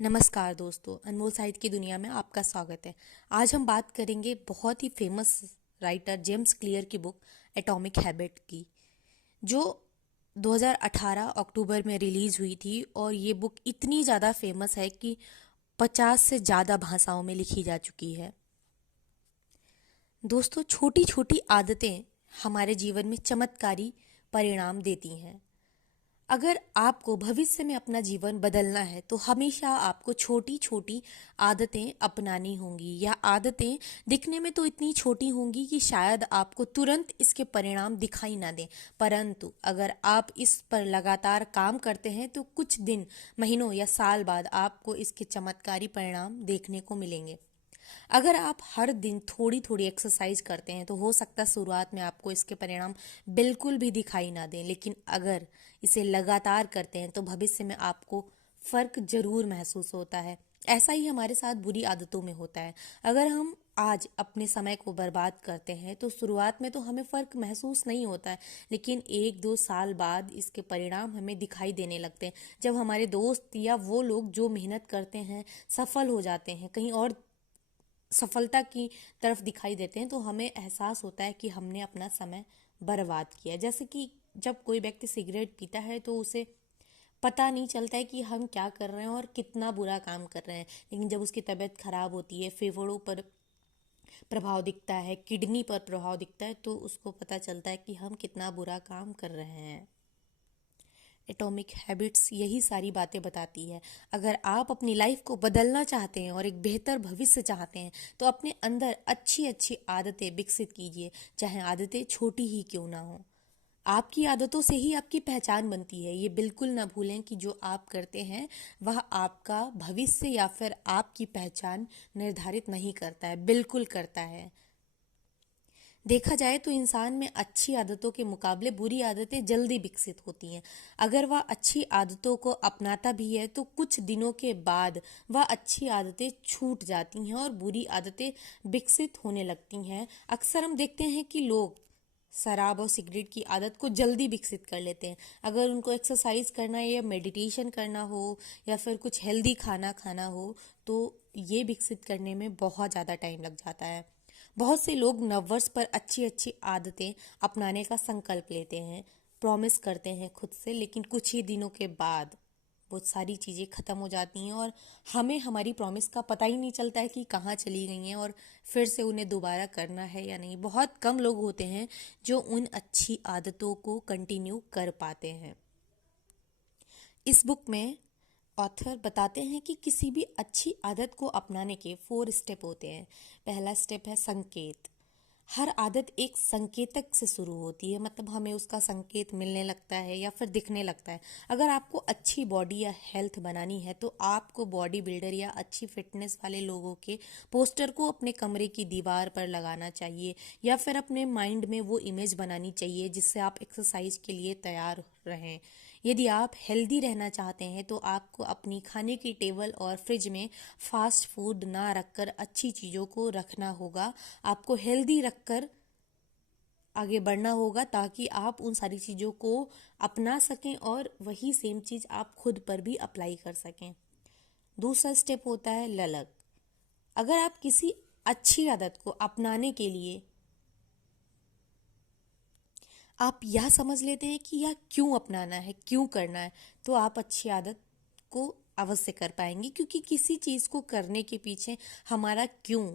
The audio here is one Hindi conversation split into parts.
नमस्कार दोस्तों, अनमोल साहित्य की दुनिया में आपका स्वागत है। आज हम बात करेंगे बहुत ही फेमस राइटर जेम्स क्लियर की बुक एटॉमिक हैबिट की, जो 2018 अक्टूबर में रिलीज हुई थी। और ये बुक इतनी ज़्यादा फेमस है कि 50 से ज़्यादा भाषाओं में लिखी जा चुकी है। दोस्तों, छोटी छोटी आदतें हमारे जीवन में चमत्कारी परिणाम देती हैं। अगर आपको भविष्य में अपना जीवन बदलना है तो हमेशा आपको छोटी छोटी आदतें अपनानी होंगी, या आदतें दिखने में तो इतनी छोटी होंगी कि शायद आपको तुरंत इसके परिणाम दिखाई ना दें, परंतु अगर आप इस पर लगातार काम करते हैं तो कुछ दिन, महीनों या साल बाद आपको इसके चमत्कारी परिणाम देखने को मिलेंगे। अगर आप हर दिन थोड़ी थोड़ी एक्सरसाइज करते हैं तो हो सकता है शुरुआत में आपको इसके परिणाम बिल्कुल भी दिखाई ना दें, लेकिन अगर इसे लगातार करते हैं तो भविष्य में आपको फर्क जरूर महसूस होता है। ऐसा ही हमारे साथ बुरी आदतों में होता है। अगर हम आज अपने समय को बर्बाद करते हैं तो शुरुआत में तो हमें फर्क महसूस नहीं होता है, लेकिन 1-2 साल बाद इसके परिणाम हमें दिखाई देने लगते हैं। जब हमारे दोस्त या वो लोग जो मेहनत करते हैं सफल हो जाते हैं, कहीं और सफलता की तरफ दिखाई देते हैं, तो हमें एहसास होता है कि हमने अपना समय बर्बाद किया। जैसे कि जब कोई व्यक्ति सिगरेट पीता है तो उसे पता नहीं चलता है कि हम क्या कर रहे हैं और कितना बुरा काम कर रहे हैं, लेकिन जब उसकी तबीयत खराब होती है, फेफड़ों पर प्रभाव दिखता है, किडनी पर प्रभाव दिखता है, तो उसको पता चलता है कि हम कितना बुरा काम कर रहे हैं। एटॉमिक हैबिट्स यही सारी बातें बताती है। अगर आप अपनी लाइफ को बदलना चाहते हैं और एक बेहतर भविष्य चाहते हैं तो अपने अंदर अच्छी अच्छी आदतें विकसित कीजिए, चाहे आदतें छोटी ही क्यों ना हो। आपकी आदतों से ही आपकी पहचान बनती है। ये बिल्कुल ना भूलें कि जो आप करते हैं वह आपका भविष्य या फिर आपकी पहचान निर्धारित नहीं करता है, बिल्कुल करता है। देखा जाए तो इंसान में अच्छी आदतों के मुकाबले बुरी आदतें जल्दी विकसित होती हैं। अगर वह अच्छी आदतों को अपनाता भी है तो कुछ दिनों के बाद वह अच्छी आदतें छूट जाती हैं और बुरी आदतें विकसित होने लगती हैं। अक्सर हम देखते हैं कि लोग शराब और सिगरेट की आदत को जल्दी विकसित कर लेते हैं। अगर उनको एक्सरसाइज करना या मेडिटेशन करना हो या फिर कुछ हेल्दी खाना खाना हो तो ये विकसित करने में बहुत ज़्यादा टाइम लग जाता है। बहुत से लोग नववर्ष पर अच्छी अच्छी आदतें अपनाने का संकल्प लेते हैं, प्रॉमिस करते हैं खुद से, लेकिन कुछ ही दिनों के बाद वो सारी चीज़ें ख़त्म हो जाती हैं और हमें हमारी प्रॉमिस का पता ही नहीं चलता है कि कहाँ चली गई हैं और फिर से उन्हें दोबारा करना है या नहीं। बहुत कम लोग होते हैं जो उन अच्छी आदतों को कंटिन्यू कर पाते हैं। इस बुक में ऑथर बताते हैं कि किसी भी अच्छी आदत को अपनाने के 4 स्टेप होते हैं। पहला स्टेप है संकेत। हर आदत एक संकेतक से शुरू होती है, मतलब हमें उसका संकेत मिलने लगता है या फिर दिखने लगता है। अगर आपको अच्छी बॉडी या हेल्थ बनानी है तो आपको बॉडी बिल्डर या अच्छी फिटनेस वाले लोगों के पोस्टर को अपने कमरे की दीवार पर लगाना चाहिए, या फिर अपने माइंड में वो इमेज बनानी चाहिए जिससे आप एक्सरसाइज के लिए तैयार रहें। यदि आप हेल्दी रहना चाहते हैं तो आपको अपनी खाने की टेबल और फ्रिज में फास्ट फूड ना रखकर अच्छी चीज़ों को रखना होगा। आपको हेल्दी रखकर आगे बढ़ना होगा ताकि आप उन सारी चीज़ों को अपना सकें और वही सेम चीज़ आप खुद पर भी अप्लाई कर सकें। दूसरा स्टेप होता है ललक। अगर आप किसी अच्छी आदत को अपनाने के लिए आप यह समझ लेते हैं कि यह क्यों अपनाना है, क्यों करना है, तो आप अच्छी आदत को अवश्य कर पाएंगे, क्योंकि किसी चीज़ को करने के पीछे हमारा क्यों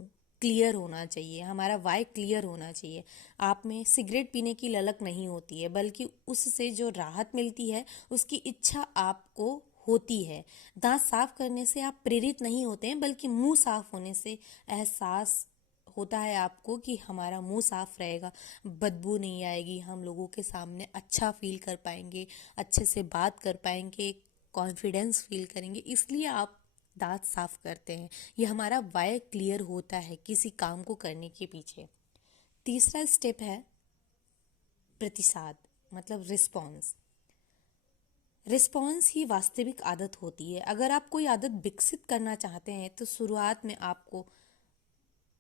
क्लियर होना चाहिए, हमारा वाई क्लियर होना चाहिए। आप में सिगरेट पीने की ललक नहीं होती है, बल्कि उससे जो राहत मिलती है उसकी इच्छा आपको होती है। दांत साफ करने से आप प्रेरित नहीं होते हैं, बल्कि मुंह साफ होने से एहसास होता है आपको कि हमारा मुंह साफ रहेगा, बदबू नहीं आएगी, हम लोगों के सामने अच्छा फील कर पाएंगे, अच्छे से बात कर पाएंगे, कॉन्फिडेंस फील करेंगे, इसलिए आप दांत साफ करते हैं। ये हमारा वाय क्लियर होता है किसी काम को करने के पीछे। तीसरा स्टेप है प्रतिसाद, मतलब रिस्पॉन्स। रिस्पॉन्स ही वास्तविक आदत होती है। अगर आप कोई आदत विकसित करना चाहते हैं तो शुरुआत में आपको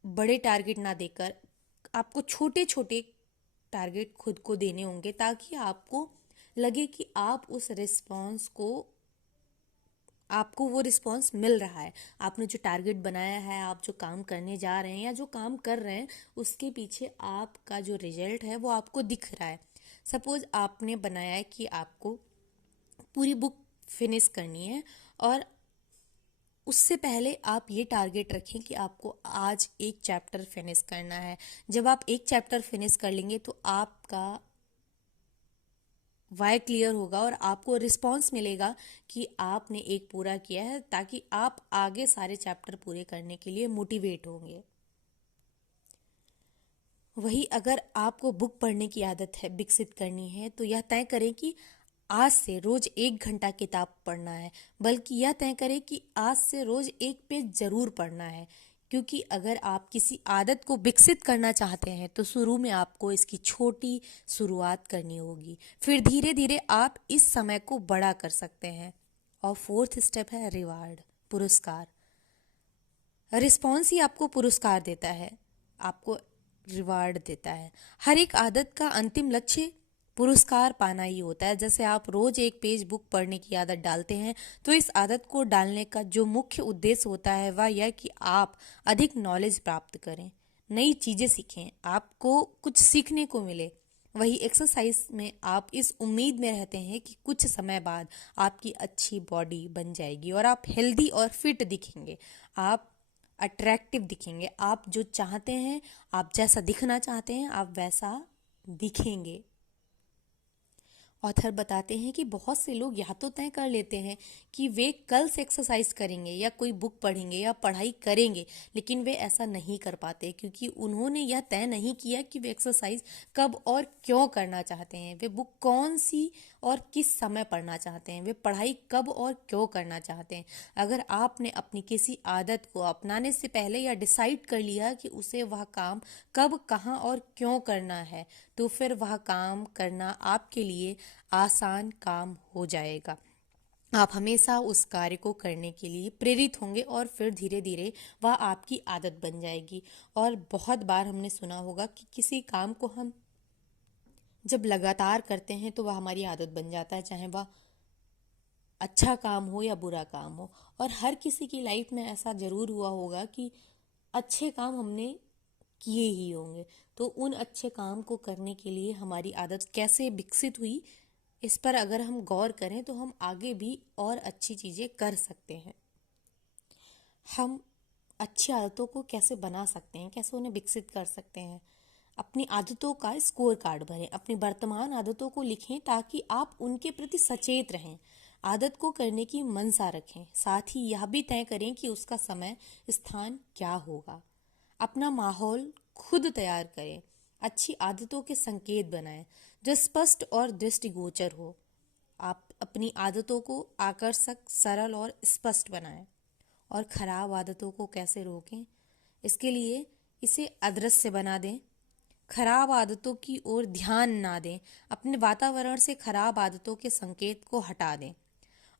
बड़े टारगेट ना देकर आपको छोटे छोटे टारगेट खुद को देने होंगे, ताकि आपको लगे कि आप उस रिस्पॉन्स को आपको वो रिस्पॉन्स मिल रहा है, आपने जो टारगेट बनाया है, आप जो काम करने जा रहे हैं या जो काम कर रहे हैं, उसके पीछे आपका जो रिजल्ट है वो आपको दिख रहा है। सपोज आपने बनाया है कि आपको पूरी बुक फिनिश करनी है, और उससे पहले आप ये टारगेट रखें कि आपको आज एक चैप्टर फिनिश करना है। जब आप एक चैप्टर फिनिश कर लेंगे तो आपका वाई क्लियर होगा और आपको रिस्पॉन्स मिलेगा कि आपने एक पूरा किया है, ताकि आप आगे सारे चैप्टर पूरे करने के लिए मोटिवेट होंगे। वही अगर आपको बुक पढ़ने की आदत है विकसित करनी है, तो यह तय करें कि आज से रोज 1 घंटा किताब पढ़ना है, बल्कि यह तय करें कि आज से रोज एक पेज जरूर पढ़ना है। क्योंकि अगर आप किसी आदत को विकसित करना चाहते हैं तो शुरू में आपको इसकी छोटी शुरुआत करनी होगी, फिर धीरे धीरे आप इस समय को बड़ा कर सकते हैं। और फोर्थ स्टेप है रिवार्ड, पुरस्कार। रिस्पॉन्स ही आपको पुरस्कार देता है, आपको रिवार्ड देता है। हर एक आदत का अंतिम लक्ष्य पुरस्कार पाना ही होता है। जैसे आप रोज एक पेज बुक पढ़ने की आदत डालते हैं, तो इस आदत को डालने का जो मुख्य उद्देश्य होता है वह यह कि आप अधिक नॉलेज प्राप्त करें, नई चीजें सीखें, आपको कुछ सीखने को मिले। वही एक्सरसाइज में आप इस उम्मीद में रहते हैं कि कुछ समय बाद आपकी अच्छी बॉडी बन जाएगी और आप हेल्दी और फिट दिखेंगे, आप अट्रैक्टिव दिखेंगे, आप जो चाहते हैं, आप जैसा दिखना चाहते हैं, आप वैसा दिखेंगे। ऑथर बताते हैं कि बहुत से लोग या तो तय कर लेते हैं कि वे कल से एक्सरसाइज करेंगे या कोई बुक पढ़ेंगे या पढ़ाई करेंगे, लेकिन वे ऐसा नहीं कर पाते क्योंकि उन्होंने यह तय नहीं किया कि वे एक्सरसाइज कब और क्यों करना चाहते हैं, वे बुक कौन सी और किस समय पढ़ना चाहते हैं, वे पढ़ाई कब और क्यों करना चाहते हैं। अगर आपने अपनी किसी आदत को अपनाने से पहले या डिसाइड कर लिया कि उसे वह काम कब, कहाँ और क्यों करना है, तो फिर वह काम करना आपके लिए आसान काम हो जाएगा। आप हमेशा उस कार्य को करने के लिए प्रेरित होंगे और फिर धीरे धीरे वह आपकी आदत बन जाएगी। और बहुत बार हमने सुना होगा कि किसी काम को हम जब लगातार करते हैं तो वह हमारी आदत बन जाता है, चाहे वह अच्छा काम हो या बुरा काम हो। और हर किसी की लाइफ में ऐसा जरूर हुआ होगा कि अच्छे काम हमने किए ही होंगे। तो उन अच्छे काम को करने के लिए हमारी आदत कैसे विकसित हुई, इस पर अगर हम गौर करें तो हम आगे भी और अच्छी चीज़ें कर सकते हैं। हम अच्छी आदतों को कैसे बना सकते हैं, कैसे उन्हें विकसित कर सकते हैं। अपनी आदतों का स्कोर कार्ड भरें, अपनी वर्तमान आदतों को लिखें ताकि आप उनके प्रति सचेत रहें। आदत को करने की मनसा रखें, साथ ही यह भी तय करें कि उसका समय, स्थान क्या होगा। अपना माहौल खुद तैयार करें, अच्छी आदतों के संकेत बनाएं जो स्पष्ट और दृष्टिगोचर हो। आप अपनी आदतों को आकर्षक, सरल और स्पष्ट बनाएं। और खराब आदतों को कैसे रोकें, इसके लिए इसे अदृश्य बना दें। खराब आदतों की ओर ध्यान ना दें, अपने वातावरण से खराब आदतों के संकेत को हटा दें।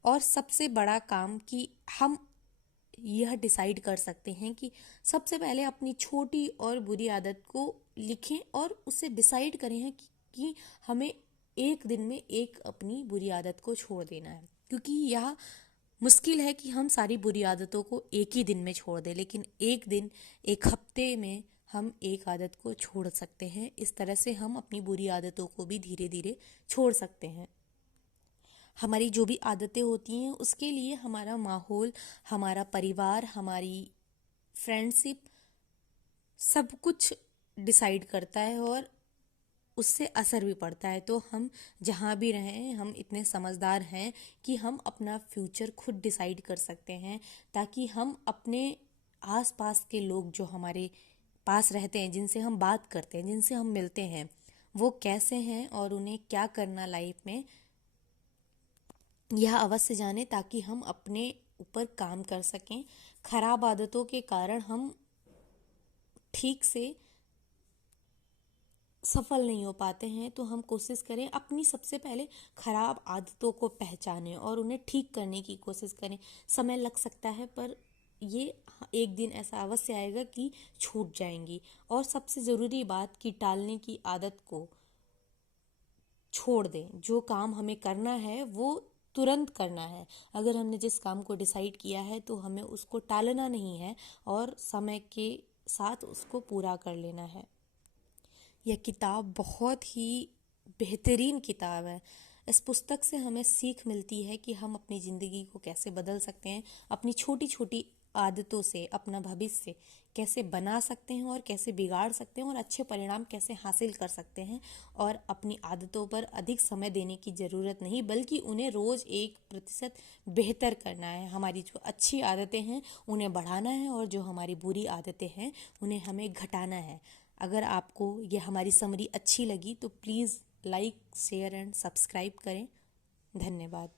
और सबसे बड़ा काम कि हम यह डिसाइड कर सकते हैं कि सबसे पहले अपनी छोटी और बुरी आदत को लिखें और उसे डिसाइड करें हैं कि हमें एक दिन में एक अपनी बुरी आदत को छोड़ देना है। क्योंकि यह मुश्किल है कि हम सारी बुरी आदतों को एक ही दिन में छोड़ दें, लेकिन एक दिन, एक हफ्ते में हम एक आदत को छोड़ सकते हैं। इस तरह से हम अपनी बुरी आदतों को भी धीरे धीरे छोड़ सकते हैं। हमारी जो भी आदतें होती हैं उसके लिए हमारा माहौल, हमारा परिवार, हमारी फ्रेंडशिप सब कुछ डिसाइड करता है और उससे असर भी पड़ता है। तो हम जहाँ भी रहें, हम इतने समझदार हैं कि हम अपना फ्यूचर खुद डिसाइड कर सकते हैं, ताकि हम अपने आसपास के लोग जो हमारे पास रहते हैं, जिनसे हम बात करते हैं, जिनसे हम मिलते हैं, वो कैसे हैं और उन्हें क्या करना लाइफ में, यह अवश्य जाने, ताकि हम अपने ऊपर काम कर सकें। खराब आदतों के कारण हम ठीक से सफल नहीं हो पाते हैं, तो हम कोशिश करें अपनी सबसे पहले खराब आदतों को पहचानें और उन्हें ठीक करने की कोशिश करें। समय लग सकता है पर ये एक दिन ऐसा अवश्य आएगा कि छूट जाएंगी। और सबसे ज़रूरी बात कि टालने की आदत को छोड़ दें। जो काम हमें करना है वो तुरंत करना है। अगर हमने जिस काम को डिसाइड किया है तो हमें उसको टालना नहीं है और समय के साथ उसको पूरा कर लेना है। यह किताब बहुत ही बेहतरीन किताब है। इस पुस्तक से हमें सीख मिलती है कि हम अपनी ज़िंदगी को कैसे बदल सकते हैं, अपनी छोटी छोटी आदतों से अपना भविष्य कैसे बना सकते हैं और कैसे बिगाड़ सकते हैं और अच्छे परिणाम कैसे हासिल कर सकते हैं। और अपनी आदतों पर अधिक समय देने की ज़रूरत नहीं, बल्कि उन्हें रोज़ 1% बेहतर करना है। हमारी जो अच्छी आदतें हैं उन्हें बढ़ाना है और जो हमारी बुरी आदतें हैं उन्हें हमें घटाना है। अगर आपको ये हमारी समरी अच्छी लगी तो please like, share and subscribe करें। धन्यवाद।